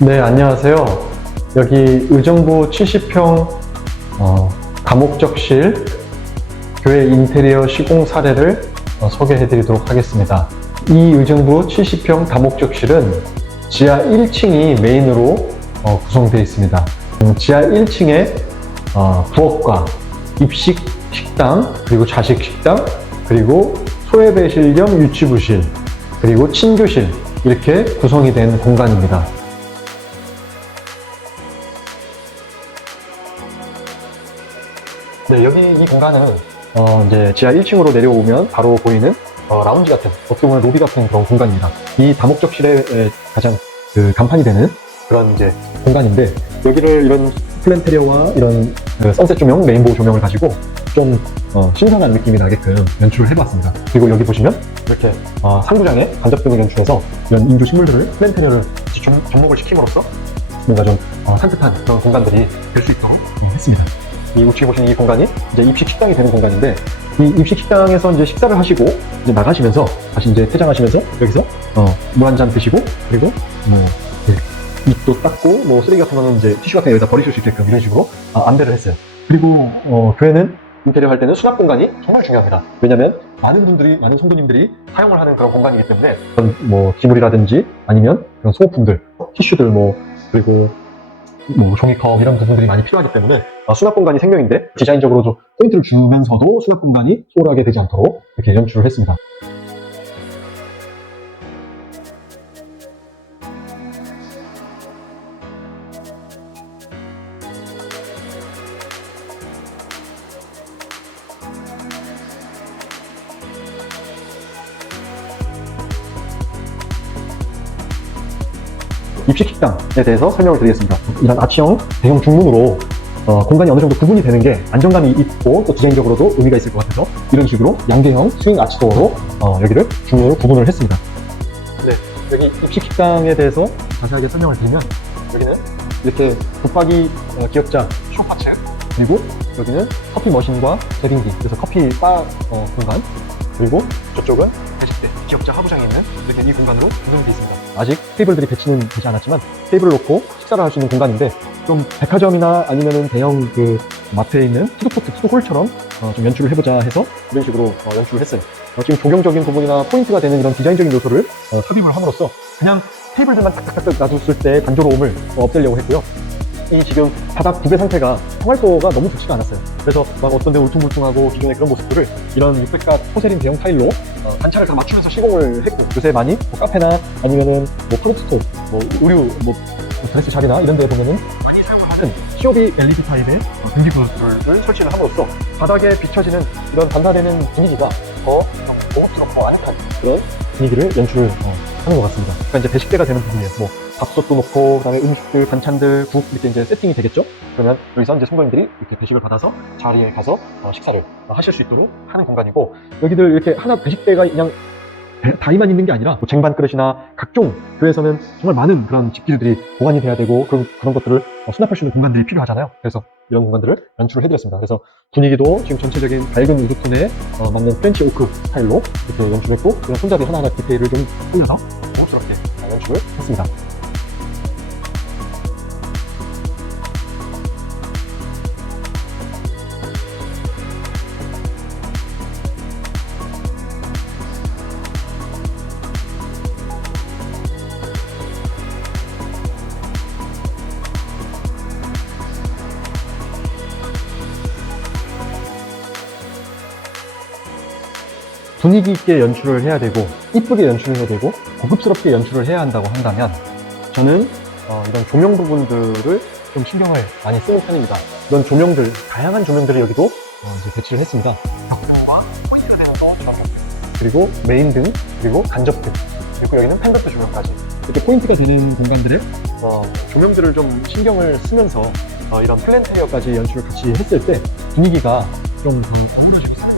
네, 안녕하세요. 여기 의정부 70평 다목적실 교회 인테리어 시공 사례를 소개해 드리도록 하겠습니다. 이 의정부 70평 다목적실은 지하 1층이 메인으로 구성되어 있습니다. 지하 1층에 부엌과 입식 식당, 그리고 자식 식당, 그리고 소외배실 겸 유치부실, 그리고 친교실 이렇게 구성이 된 공간입니다. 네, 여기 이 공간은 이제 지하 1층으로 내려오면 바로 보이는 라운지 같은, 어떻게 보면 로비 같은 그런 공간입니다. 이 다목적실의 가장 간판이 되는 그런 이제 공간인데, 여기를 이런 플랜테리어와 이런 선셋 조명, 레인보우 조명을 가지고 좀 신선한 느낌이 나게끔 연출을 해봤습니다. 그리고 여기 보시면 이렇게 상부장에 간접등을 연출해서 이런 인조 식물들을 플랜테리어를 접목을 시킴으로써 뭔가 좀 산뜻한 그런 공간들이 될 수 있도록 했습니다. 이 우측에 보시는 이 공간이 이제 입식 식당이 되는 공간인데, 이 입식 식당에서 이제 식사를 하시고 이제 나가시면서 다시 이제 퇴장하시면서 여기서 물 한 잔 드시고, 그리고 입도 닦고 뭐 쓰레기 같은 거는 이제 티슈 같은 거 여기다 버리실 수 있게끔 이런 식으로 안배를 했어요. 그리고 교회는 인테리어 할 때는 수납 공간이 정말 중요합니다. 왜냐면 많은 성도님들이 사용을 하는 그런 공간이기 때문에 뭐 기물이라든지 아니면 그런 소모품들, 티슈들 그리고 종이컵 이런 부분들이 많이 필요하기 때문에 수납 공간이 생명인데, 디자인적으로 좀 포인트를 주면서도 수납 공간이 소홀하게 되지 않도록 이렇게 연출을 했습니다. 입식 식당에 대해서 설명을 드리겠습니다. 이런 아치형 대형 중문으로 공간이 어느 정도 구분이 되는 게 안정감이 있고 또 디자인적으로도 의미가 있을 것 같아서 이런 식으로 양대형 스윙 아치도어로 여기를 중문으로 구분을 했습니다. 네, 여기 입식 식당에 대해서 자세하게 설명을 드리면, 여기는 이렇게 붙박이 기역자 쇼파츠, 그리고 여기는 커피 머신과 제빙기, 그래서 커피 바 공간, 그리고 저쪽은 배식대, 기역자 하부장에 있는 이렇게 이 공간으로 구성되어 있습니다. 아직 테이블들이 배치는 되지 않았지만 테이블을 놓고 식사를 할 수 있는 공간인데, 좀 백화점이나 아니면은 대형 마트에 있는 푸드코트, 푸드홀처럼 좀 연출을 해보자 해서 이런 식으로 연출을 했어요. 지금 조경적인 부분이나 포인트가 되는 이런 디자인적인 요소를 삽입을 함으로써 그냥 테이블들만 딱딱딱 놔뒀을 때 단조로움을 없애려고 했고요. 이 지금 바닥 부배 상태가 생활도가 너무 좋지가 않았어요. 그래서 막 어떤 데 울퉁불퉁하고 기존의 그런 모습들을 이런 600가 포세린 대형 타일로 단차를 다 맞추면서 시공을 했고, 요새 많이 카페나 아니면은 프로스토, 의류, 드레스 샵이나 이런 데 보면은 많이 사용하는 COB LED 타입의 등기구들을 설치를 함으로써 바닥에 비춰지는 이런 반사되는 분위기가 더 고급스럽고 아늑한 그런 분위기를 연출을 하는 것 같습니다. 그러니까 이제 배식대가 되는 부분이에요. 밥솥도 놓고, 그다음에 음식들, 반찬들, 국 이렇게 이제 세팅이 되겠죠. 그러면 여기서 이제 성도님들이 이렇게 배식을 받아서 자리에 가서 식사를 하실 수 있도록 하는 공간이고, 여기들 이렇게 하나 배식대가 그냥 다이만 있는 게 아니라 쟁반 그릇이나 각종 교회에서는 정말 많은 그런 집기들이 보관이 돼야 되고, 그런 것들을 수납할 수 있는 공간들이 필요하잖아요. 그래서 이런 공간들을 연출을 해드렸습니다. 그래서 분위기도 지금 전체적인 밝은 우드톤에 맞는 프렌치 오크 스타일로 이렇게 연출했고, 이런 손잡이 하나하나 디테일을 좀 살려서 고급스럽게 연출을 했습니다. 분위기 있게 연출을 해야 되고, 이쁘게 연출을 해야 되고, 고급스럽게 연출을 해야 한다고 한다면, 저는 이런 조명 부분들을 좀 신경을 많이 쓰는 편입니다. 이런 조명들, 다양한 조명들을 여기도 이제 배치를 했습니다. 벽등과 포인트가 되는 조명, 그리고 메인 등, 그리고 간접등, 그리고 여기는 펜던트 조명까지 이렇게 포인트가 되는 공간들에 조명들을 좀 신경을 쓰면서 이런 플랜테리어까지 연출을 같이 했을 때 분위기가 좀 어우러지고 있어요.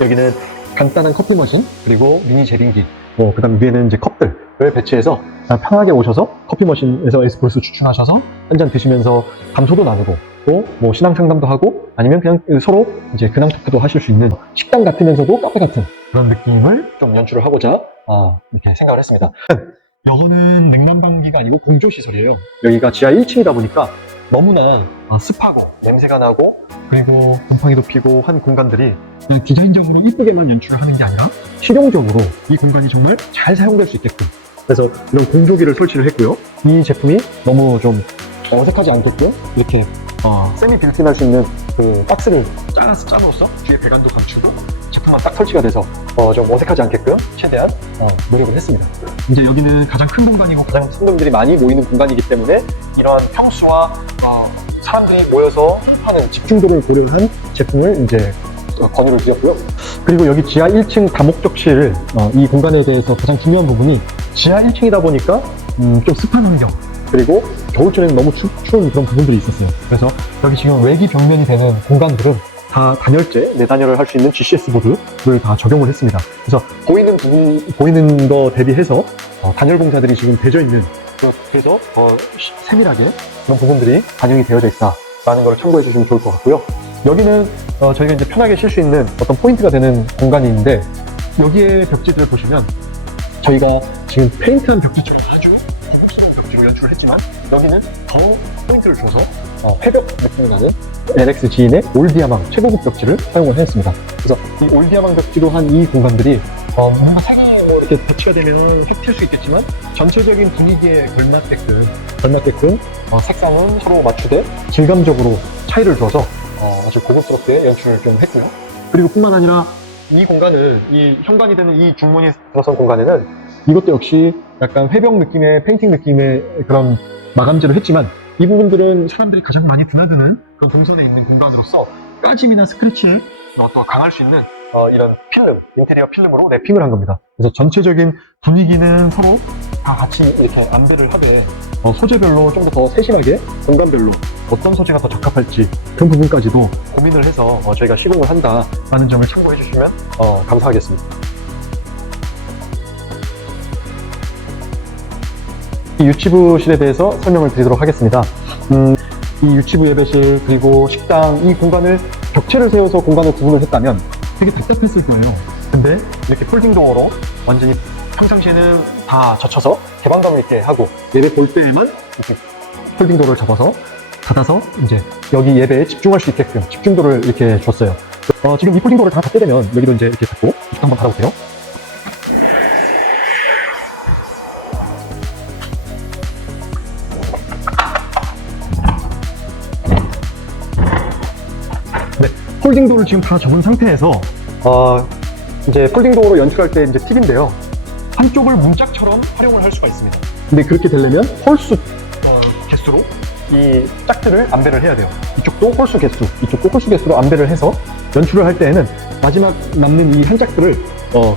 여기는 간단한 커피 머신, 그리고 미니 제빙기, 그 다음 위에는 이제 컵들을 배치해서 그냥 편하게 오셔서 커피 머신에서 에스프레소 추출하셔서 한 잔 드시면서 감소도 나누고 또 뭐 신앙 상담도 하고 아니면 그냥 서로 이제 근황 토크도 하실 수 있는 식당 같으면서도 카페 같은 그런 느낌을 좀 연출을 하고자 이렇게 생각을 했습니다. 여기는 냉난방기가 아니고 공조시설이에요. 여기가 지하 1층이다 보니까 너무나 습하고 냄새가 나고 그리고 곰팡이도 피고 한 공간들이 그냥 디자인적으로 이쁘게만 연출을 하는 게 아니라 실용적으로 이 공간이 정말 잘 사용될 수 있게끔 그래서 이런 공조기를 설치를 했고요. 이 제품이 너무 좀 어색하지 않게끔 이렇게 세미 빌트인 할 수 있는 그 박스를 짜놓았어. 뒤에 배관도 감추고 제품만 딱 설치가 돼서 좀 어색하지 않게끔 최대한 노력을 했습니다. 이제 여기는 가장 큰 공간이고 가장 손님들이 많이 모이는 공간이기 때문에 이러한 평수와 사람들이 모여서 하는 집중도를 고려한 제품을 이제 권유를 드렸고요. 그리고 여기 지하 1층 다목적실 이 공간에 대해서 가장 중요한 부분이 지하 1층이다 보니까 좀 습한 환경 그리고 겨울철에는 너무 추운 그런 부분들이 있었어요. 그래서 여기 지금 외기 벽면이 되는 공간들은 다 단열재, 내단열을 할 수 있는 GCS 보드를 다 적용을 했습니다. 그래서 보이는 거 대비해서 단열 공사들이 지금 되어 있는 그래서 더 세밀하게 그런 부분들이 반영이 되어져 있다라는 걸 참고해 주시면 좋을 것 같고요. 여기는 저희가 이제 편하게 쉴 수 있는 어떤 포인트가 되는 공간이 있는데 여기에 벽지들을 보시면 저희가 지금 페인트한 벽지처럼 아주 고급스러운 벽지로 연출을 했지만 여기는 더 포인트를 줘서 회벽 느낌이 나는 LXG인의 올디아망 최고급 벽지를 사용을 했습니다. 그래서 이 올디아망 벽지로 한 이 공간들이 뭔가 색이 뭐 이렇게 배치가 되면 휙 튈 수 있겠지만 전체적인 분위기에 걸맞게끔 색상은 서로 맞추되 질감적으로 차이를 줘서 아주 고급스럽게 연출을 좀 했고요. 그리고 뿐만 아니라 이 공간을 이 현관이 되는 이 중문이 들어선 공간에는 이것도 역시 약간 회벽 느낌의 페인팅 느낌의 그런 마감재로 했지만 이 부분들은 사람들이 가장 많이 드나드는 그런 동선에 있는 공간으로서 까짐이나 스크래치에 또 강할 수 있는 이런 필름, 인테리어 필름으로 랩핑을 한 겁니다. 그래서 전체적인 분위기는 서로 다 같이 이렇게 안배를 하되 소재별로 좀 더 세심하게 공간별로 어떤 소재가 더 적합할지 그런 부분까지도 고민을 해서 저희가 시공을 한다라는 점을 참고해 주시면 감사하겠습니다. 이 유치부실에 대해서 설명을 드리도록 하겠습니다. 이 유치부 예배실 그리고 식당 이 공간을 벽체를 세워서 공간을 구분을 했다면 되게 답답했을 거예요. 근데 이렇게 폴딩 도어로 완전히 평상시에는 다 젖혀서 개방감 있게 하고 예배 볼 때에만 이렇게 폴딩 도어를 잡아서 닫아서 이제 여기 예배에 집중할 수 있게끔 집중도를 이렇게 줬어요. 지금 이 폴딩 도어를 다 닫게 되면 여기도 이제 이렇게 닫고 한번 닫아볼게요. 폴딩도어를 지금 다 접은 상태에서 이제 폴딩도어로 연출할 때 이제 팁인데요. 한쪽을 문짝처럼 활용을 할 수가 있습니다. 근데 그렇게 되려면 홀수 개수로 이 짝들을 안배를 해야 돼요. 이쪽도 홀수 개수, 이쪽도 홀수 개수로 안배를 해서 연출을 할 때에는 마지막 남는 이 한 짝들을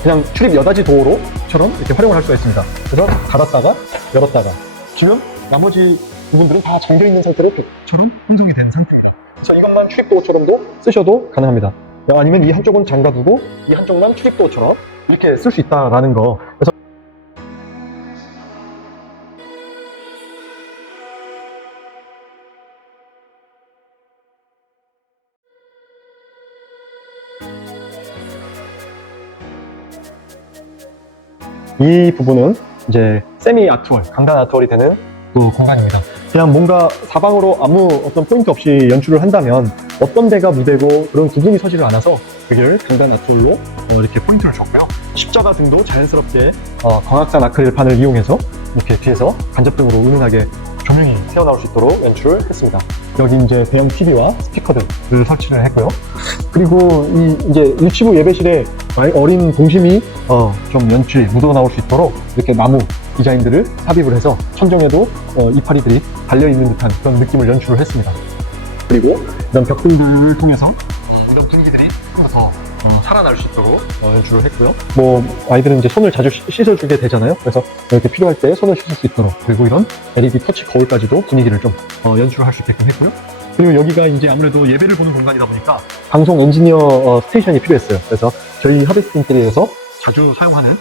그냥 출입 여닫이 도어로처럼 이렇게 활용을 할 수가 있습니다. 그래서 닫았다가 열었다가 지금 나머지 부분들은 다 잠겨 있는 상태로 벽처럼 형성이 된 상태예요. 그래서 이것만 출입도어처럼도 쓰셔도 가능합니다. 아니면 이 한쪽은 잠가두고 이 한쪽만 출입도어처럼 이렇게 쓸 수 있다라는 거. 그래서 이 부분은 이제 세미 아트월, 강단 아트월이 되는 그 공간입니다. 그냥 뭔가 사방으로 아무 어떤 포인트 없이 연출을 한다면 어떤 데가 무대고 그런 구분이 서지를 않아서 그걸 강단 아트월로 이렇게 포인트를 줬고요. 십자가 등도 자연스럽게 광학산 아크릴판을 이용해서 이렇게 뒤에서 간접등으로 은은하게 조명이 새어나올 수 있도록 연출을 했습니다. 여기 이제 대형 TV와 스피커들을 설치를 했고요. 그리고 이 이제 유치부 예배실에 어린 동심이 좀 연출이 묻어나올 수 있도록 이렇게 나무 디자인들을 삽입을 해서 천정에도 이파리들이 달려있는 듯한 그런 느낌을 연출을 했습니다. 그리고 이런 벽돌들을 통해서 이런 분위기들이 좀 더 살아날 수 있도록 연출을 했고요. 뭐 아이들은 이제 손을 자주 씻어주게 되잖아요. 그래서 이렇게 필요할 때 손을 씻을 수 있도록 그리고 이런 LED 터치 거울까지도 분위기를 좀 연출을 할 수 있게끔 했고요. 그리고 여기가 이제 아무래도 예배를 보는 공간이다 보니까 방송 엔지니어 스테이션이 필요했어요. 그래서 저희 하베스트 인테리어에서 자주 사용하는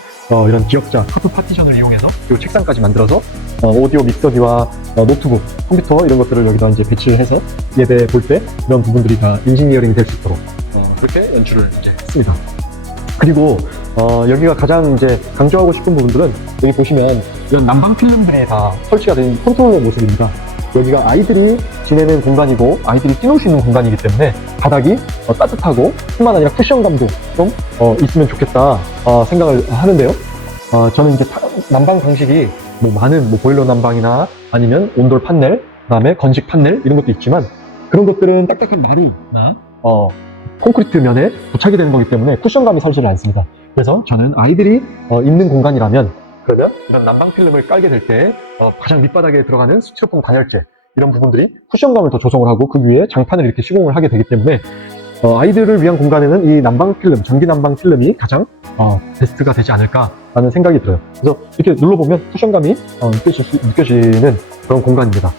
이런 기역자, 카프 파티션을 이용해서 그리고 책상까지 만들어서 오디오 믹서기와 노트북, 컴퓨터 이런 것들을 여기다 이제 배치해서 예배 볼 때 이런 부분들이 다 인지니어링이 될 수 있도록 그렇게 연출을 이제 했습니다. 그리고 여기가 가장 이제 강조하고 싶은 부분들은 여기 보시면 이런 난방 필름들이 다 설치가 된 컨트롤러 모습입니다. 여기가 아이들이 지내는 공간이고 아이들이 뛰놀 수 있는 공간이기 때문에 바닥이 따뜻하고 뿐만 아니라 쿠션감도 좀 있으면 좋겠다 생각을 하는데요. 저는 이제 난방 방식이 많은 보일러 난방이나 아니면 온돌 판넬, 그다음에 건식 판넬 이런 것도 있지만 그런 것들은 딱딱한 마루나 콘크리트 면에 부착이 되는 거기 때문에 쿠션감이 서지를 않습니다. 그래서 저는 아이들이 있는 공간이라면 그러면 이런 난방 필름을 깔게 될 때 가장 밑바닥에 들어가는 스티로폼 단열재 이런 부분들이 쿠션감을 더 조성을 하고 그 위에 장판을 이렇게 시공을 하게 되기 때문에 아이들을 위한 공간에는 이 난방 필름, 전기 난방 필름이 가장 베스트가 되지 않을까라는 생각이 들어요. 그래서 이렇게 눌러보면 쿠션감이 느껴지는 그런 공간입니다.